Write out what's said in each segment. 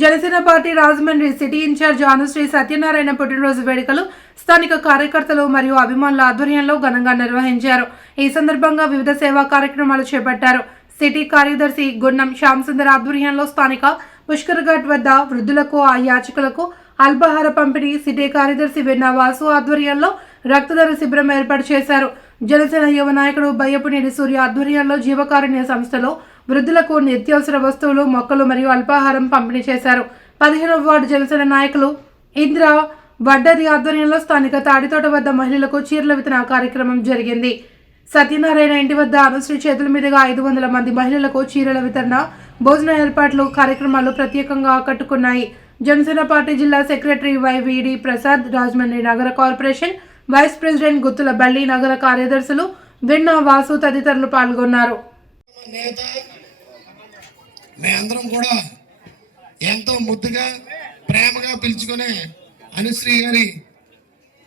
Janasena party Rajahmundry city in-charge Anushree Satyanarayana పుట్టినరోజు వేడుకలు స్థానిక కార్యకర్తలు మరియు అభిమానుల ఆధ్వర్యంలో ఘనంగా నిర్వహించారు. ఈ సందర్భంగా వివిధ సేవా కార్యక్రమాలు చేపట్టారు. సిటీ కార్యదర్శి గున్నం శ్యామసుందర్ ఆధ్వర్యంలో స్థానిక పుష్కర్ఘాట్ వద్ద వృద్ధులకు ఆ యాచకులకు అల్పాహార పంపిణీ సిటీ కార్యదర్శి వెన్న వాసు ఆధ్వర్యంలో రక్తదాన శిబిరం ఏర్పాటు చేశారు. జనసేన యువ నాయకుడు బయ్యపునేని సూర్య ఆధ్వర్యంలో జీవకారుణ్య సంస్థలో వృద్ధులకు నిత్యావసర వస్తువులు మొక్కలు మరియు అల్పాహారం పంపిణీ చేశారు. పదిహేనవ వార్డు జనసేన నాయకులు ఇంద్ర వడ్డది ఆధ్వర్యంలో స్థానిక తాడితోట వద్ద మహిళలకు చీరల వితరణ కార్యక్రమం జరిగింది. సత్యనారాయణ ఇంటి వద్ద అనుశ్రీ చేతుల మీదుగా ఐదు వందల మంది మహిళలకు చీరల వితరణ భోజన ఏర్పాట్లు కార్యక్రమాలు ప్రత్యేకంగా ఆకట్టుకున్నాయి. జనసేన పార్టీ జిల్లా సెక్రటరీ వైవిడి ప్రసాద్ రాజమండ్రి నగర కార్పొరేషన్ వైస్ ప్రెసిడెంట్ గుత్తుల బల్లి నగర కార్యదర్శులు విన్నా వాసు తదితరులు పాల్గొన్నారు. మేమందరం కూడా ఎంతో ముద్దుగా ప్రేమగా పిలుచుకునే అనుశ్రీ గారి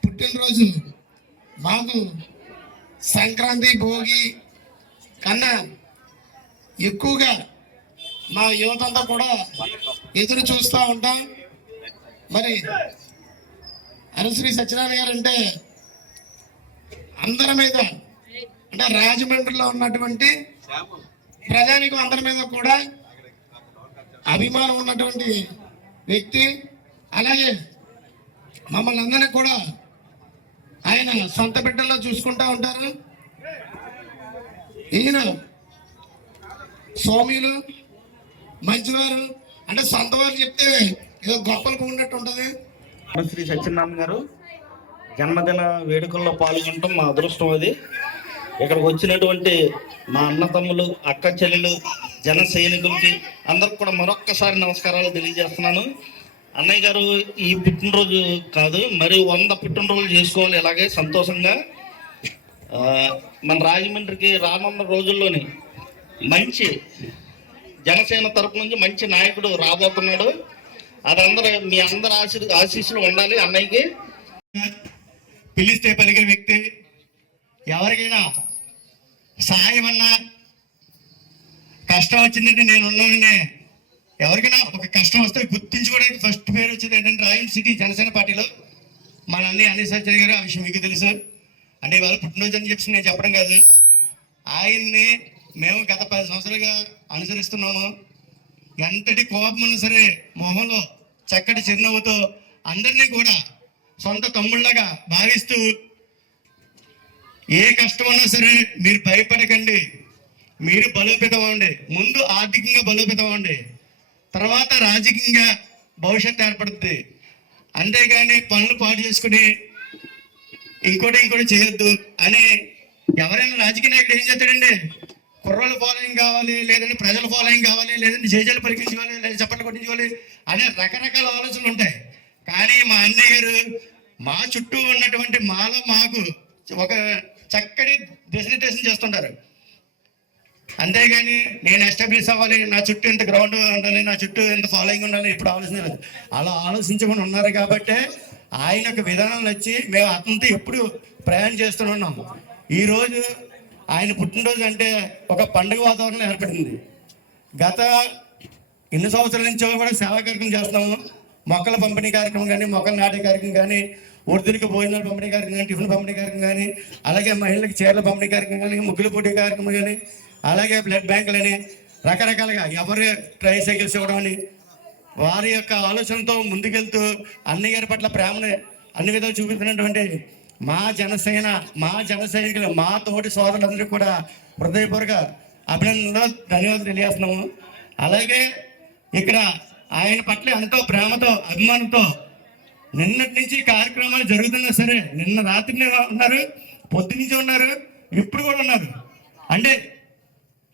పుట్టినరోజు మాకు సంక్రాంతి భోగి కన్నా ఎక్కువగా మా యువతంతా కూడా ఎదురు చూస్తూ ఉంటాం. మరి అనుశ్రీ సత్యనారాయణ గారు అంటే అందరి మీద అంటే రాజమండ్రిలో ఉన్నటువంటి ప్రజానికం అందరి మీద కూడా అభిమానం ఉన్నటువంటి వ్యక్తి అలాగే మమ్మల్ని అందరినీ కూడా ఆయన సొంత బిడ్డల్లో చూసుకుంటా ఉంటారు. ఈయన స్వామిలు మంచివారు అంటే సొంత వారు చెప్తే ఏదో గొప్పలకు ఉన్నట్టు ఉంటుంది. శ్రీ సత్యనారాయణ గారు జన్మదిన వేడుకల్లో పాల్గొనడం మా అదృష్టం అది. ఇక్కడికి వచ్చినటువంటి మా అన్న తమ్ములు అక్క చెల్లెలు జన సైనికులకి అందరికి కూడా మరొక్కసారి నమస్కారాలు తెలియజేస్తున్నాను. అన్నయ్య గారు ఈ పుట్టినరోజు కాదు మరి వంద పుట్టినరోజులు చేసుకోవాలి ఇలాగే సంతోషంగా. మన రాజమండ్రికి రానున్న రోజుల్లోని మంచి జనసేన తరపు నుంచి మంచి నాయకుడు రాబోతున్నాడు. అదందరూ మీ అందరి ఆశీ ఆశీస్సులు ఉండాలి అన్నయ్యకి. పిలిస్తే పలికే వ్యక్తి ఎవరికైనా సహాయం అన్నా కష్టం వచ్చిందంటే నేను ఉన్నాననే ఎవరికైనా ఒక కష్టం వస్తే గుర్తించుకోవడానికి ఫస్ట్ పేరు వచ్చేది ఏంటంటే రాయల్ సిటీ జనసేన పార్టీలో మన అన్ని అనిల్ సత్యన్ గారు ఆ విషయం మీకు తెలుసు. అంటే ఇవాళ పుట్టినరోజు అని చెప్పి నేను చెప్పడం కాదు. ఆయన్ని మేము గత పది సంవత్సరాలుగా అనుసరిస్తున్నాము. ఎంతటి కోపం ఉన్నా సరే మొహంలో చక్కటి చిరునవ్వుతో అందరినీ కూడా సొంత తమ్ముళ్ళగా భావిస్తూ ఏ కష్టం ఉన్నా సరే మీరు భయపడకండి. మీరు బలోపేతం అవ్వండి ముందు ఆర్థికంగా బలోపేతం అవ్వండి తర్వాత రాజకీయంగా భవిష్యత్తు ఏర్పడుతుంది అంతేగాని పనులు పాటు చేసుకుని ఇంకోటి ఇంకోటి చేయొద్దు అని ఎవరైనా రాజకీయ నాయకుడు ఏం చేస్తాడండి? కుర్రోళ్ళ ఫాలోయింగ్ కావాలి లేదంటే ప్రజల ఫాలోయింగ్ కావాలి లేదంటే జేజలు పరికించుకోవాలి లేదా చప్పట్లు కొట్టించుకోవాలి అనే రకరకాల ఆలోచనలు ఉంటాయి. కానీ మా అన్నయ్య గారు మా చుట్టూ ఉన్నటువంటి మాలో మాకు ఒక చక్కటి దిశనిర్దేశం చేస్తుంటారు. అంతేగాని నేను ఎస్టాబ్లిష్ అవ్వాలి నా చుట్టూ ఎంత గ్రౌండ్ ఉండాలి నా చుట్టూ ఎంత ఫాలోయింగ్ ఉండాలి ఇప్పుడు ఆలోచించలేదు అలా ఆలోచించకుండా ఉన్నారు కాబట్టి ఆయన యొక్క విధానం వచ్చి మేము అతనితో ఎప్పుడు ప్రయాణం చేస్తున్నాం ఈరోజు ఆయన పుట్టినరోజు అంటే ఒక పండుగ వాతావరణం ఏర్పడింది. గత ఎన్ని సంవత్సరాల నుంచో కూడా సేవా కార్యక్రమం చేస్తున్నాము. మొక్కల పంపిణీ కార్యక్రమం కానీ మొక్కలు నాటే కార్యక్రమం కానీ వృద్ధులకి భోజనాలు పంపిణీ కార్యక్రమం కానీ టిఫిన్ పంపిణీ కార్యక్రమం కానీ అలాగే మహిళలకు చీరల పంపిణీ కార్యక్రమం కానీ ముగ్గుల పోటీ కార్యక్రమం కానీ అలాగే బ్లడ్ బ్యాంకులని రకరకాలుగా ఎవరు ట్రై సైకిల్స్ ఇవ్వడం అని వారి యొక్క ఆలోచనతో ముందుకెళ్తూ అన్నయ్య గారి పట్ల ప్రేమను అన్ని విధాలు చూపిస్తున్నటువంటి మా జనసేన మా జన సైనికులు మా తోటి సోదరులందరికీ కూడా హృదయపూర్వక అభినందనలు ధన్యవాదాలు తెలియజేస్తున్నాము. అలాగే ఇక్కడ ఆయన పట్ల ఎంతో ప్రేమతో అభిమానంతో నిన్నటి నుంచి కార్యక్రమాలు జరుగుతున్నా సరే నిన్న రాత్రి ఉన్నారు పొద్దు నుంచి ఉన్నారు ఇప్పుడు కూడా ఉన్నారు. అంటే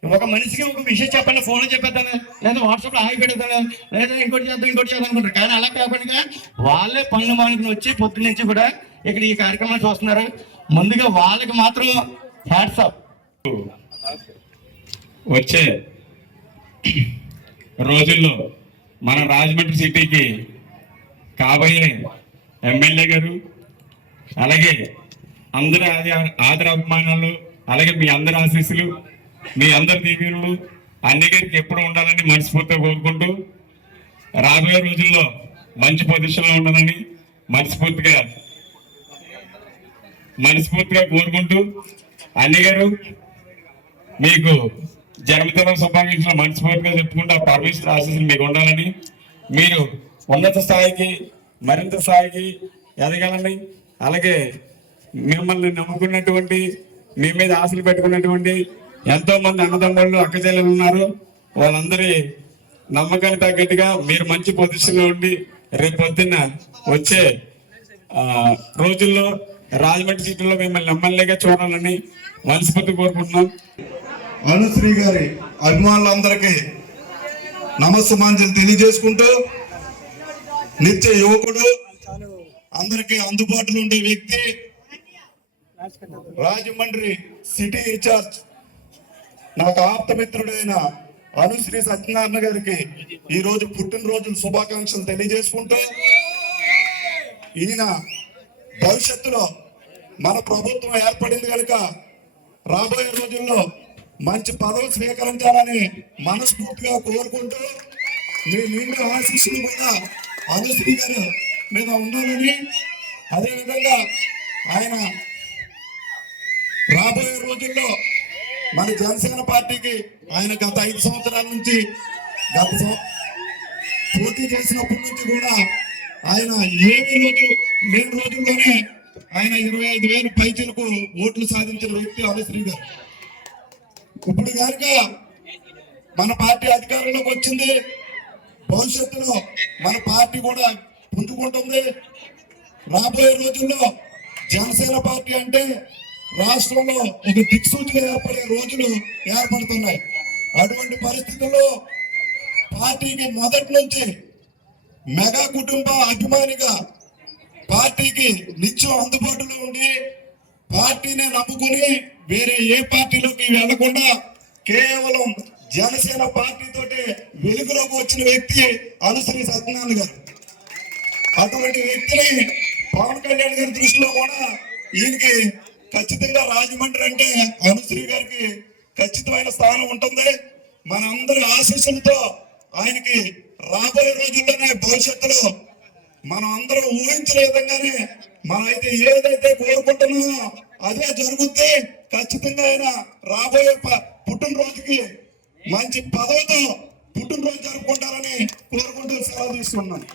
ఒక మనిషికి ఒక విషయం చెప్పండి ఫోన్ చెప్పేద్దాను లేదా వాట్సాప్లో లో పెడతాను లేదా ఇంకోటి చేద్దాం ఇంకోటి చేద్దాం అనుకుంటారు. కానీ అలా కాకుండా వాళ్ళే పనులు మానుకుని వచ్చి పొద్దు నుంచి కూడా ఇక్కడ ఈ కార్యక్రమాలు చూస్తున్నారు. ముందుగా వాళ్ళకి మాత్రం హ్యాట్సాప్ వచ్చే రోజుల్లో మన రాజమండ్రి సిటీకి కాబోయే ఎమ్మెల్యే గారు అలాగే అందరి ఆది ఆదర అభిమానాలు అలాగే మీ అందరి ఆశీస్సులు మీ అందరి దీవెనలు అన్నిగారికి ఎప్పుడు ఉండాలని మనస్ఫూర్తిగా కోరుకుంటూ రాబోయే రోజుల్లో మంచి పొజిషన్లో ఉండాలని మనస్ఫూర్తిగా మనస్ఫూర్తిగా కోరుకుంటూ అన్నిగారు మీకు జన్మదినం శుభాకాంక్షలు మనస్ఫూర్తిగా చెప్పుకుంటూ ఆ పరమేశ్వర ఆశీస్సులు మీకు ఉండాలని మీరు ఉన్నత స్థాయికి మరింత స్థాయికి ఎదగాలని అలాగే మిమ్మల్ని నమ్ముకున్నటువంటి మీ మీద ఆశలు పెట్టుకున్నటువంటి ఎంతో మంది అన్నదమ్ముళ్ళు అక్కచెల్లెలు ఉన్నారు. వాళ్ళందరి నమ్మకానికి తగ్గట్టుగా మీరు మంచి పొజిషన్లో ఉండి రేపు పొద్దున్న వచ్చే రోజుల్లో రాజమండ్రి సిటీలో మిమ్మల్ని ఎమ్మెల్యేగా చూడాలని మనస్ఫూర్తి కోరుకుంటున్నాం. అనుశ్రీ గారి అభిమానులందరికీ నమస్సుమాంజలి తెలియజేసుకుంటూ నిత్య యువకుడు అందరికీ అందుబాటులో ఉండే వ్యక్తి రాజమండ్రి సిటీ ఇన్ఛార్జ్ నాకు ఆప్తమిత్రుడైన అనుశ్రీ సత్యనారాయణ గారికి ఈ రోజు పుట్టినరోజు శుభాకాంక్షలు తెలియజేసుకుంటూ ఈయన భవిష్యత్తులో మన ప్రభుత్వం ఏర్పడింది కనుక రాబోయే రోజుల్లో మంచి పదవులు స్వీకరించాలని మనస్ఫూర్తిగా కోరుకుంటూ మీ నిండు ఆశీస్సులు కూడా అనుశ్రీ గారు మీద ఉండాలని అదేవిధంగా ఆయన రాబోయే రోజుల్లో మన జనసేన పార్టీకి ఆయన గత ఐదు సంవత్సరాల నుంచి గత పోటీ చేసినప్పటి నుంచి కూడా ఆయన ఏమి రోజు లేని రోజుల్లోనే ఆయన ఇరవై ఐదు వేలు పైచలకు ఓట్లు సాధించిన వ్యక్తి అనుశ్రీ గారు ఇప్పుడు కనుక మన పార్టీ అధికారంలోకి వచ్చింది భవిష్యత్తులో మన పార్టీ కూడా పుంజుకుంటుంది. రాబోయే రోజుల్లో జనసేన పార్టీ అంటే రాష్ట్రంలో ఒక దిక్సూచిగా ఏర్పడే రోజులు ఏర్పడుతున్నాయి. అటువంటి పరిస్థితుల్లో పార్టీకి మొదటి నుంచి మెగా కుటుంబ అభిమానిగా పార్టీకి నిత్యం అందుబాటులో ఉండి పార్టీని నమ్ముకుని వేరే ఏ పార్టీలోకి వెళ్ళకుండా కేవలం జనసేన పార్టీతోటి వెలుగులోకి వచ్చిన వ్యక్తి అనుశ్రీ సత్యనారాయణ గారు. అటువంటి వ్యక్తిని పవన్ కళ్యాణ్ గారి దృష్టిలో కూడా ఈయనకి ఖచ్చితంగా రాజమండ్రి అంటే అనుశ్రీ గారికి ఖచ్చితమైన స్థానం ఉంటుంది. మనందరి ఆశీస్సులతో ఆయనకి రాబోయే రోజుల్లోనే భవిష్యత్తులో మనం అందరం ఊహించిన విధంగానే మనం అయితే ఏదైతే కోరుకుంటున్నామో అదే జరుగుద్ది. ఖచ్చితంగా ఆయన రాబోయే పుట్టినరోజుకి మంచి పదవితో పుట్టినరోజు జరుపుకుంటారని కోరుకుంటూ సెలవు తీసుకున్నాను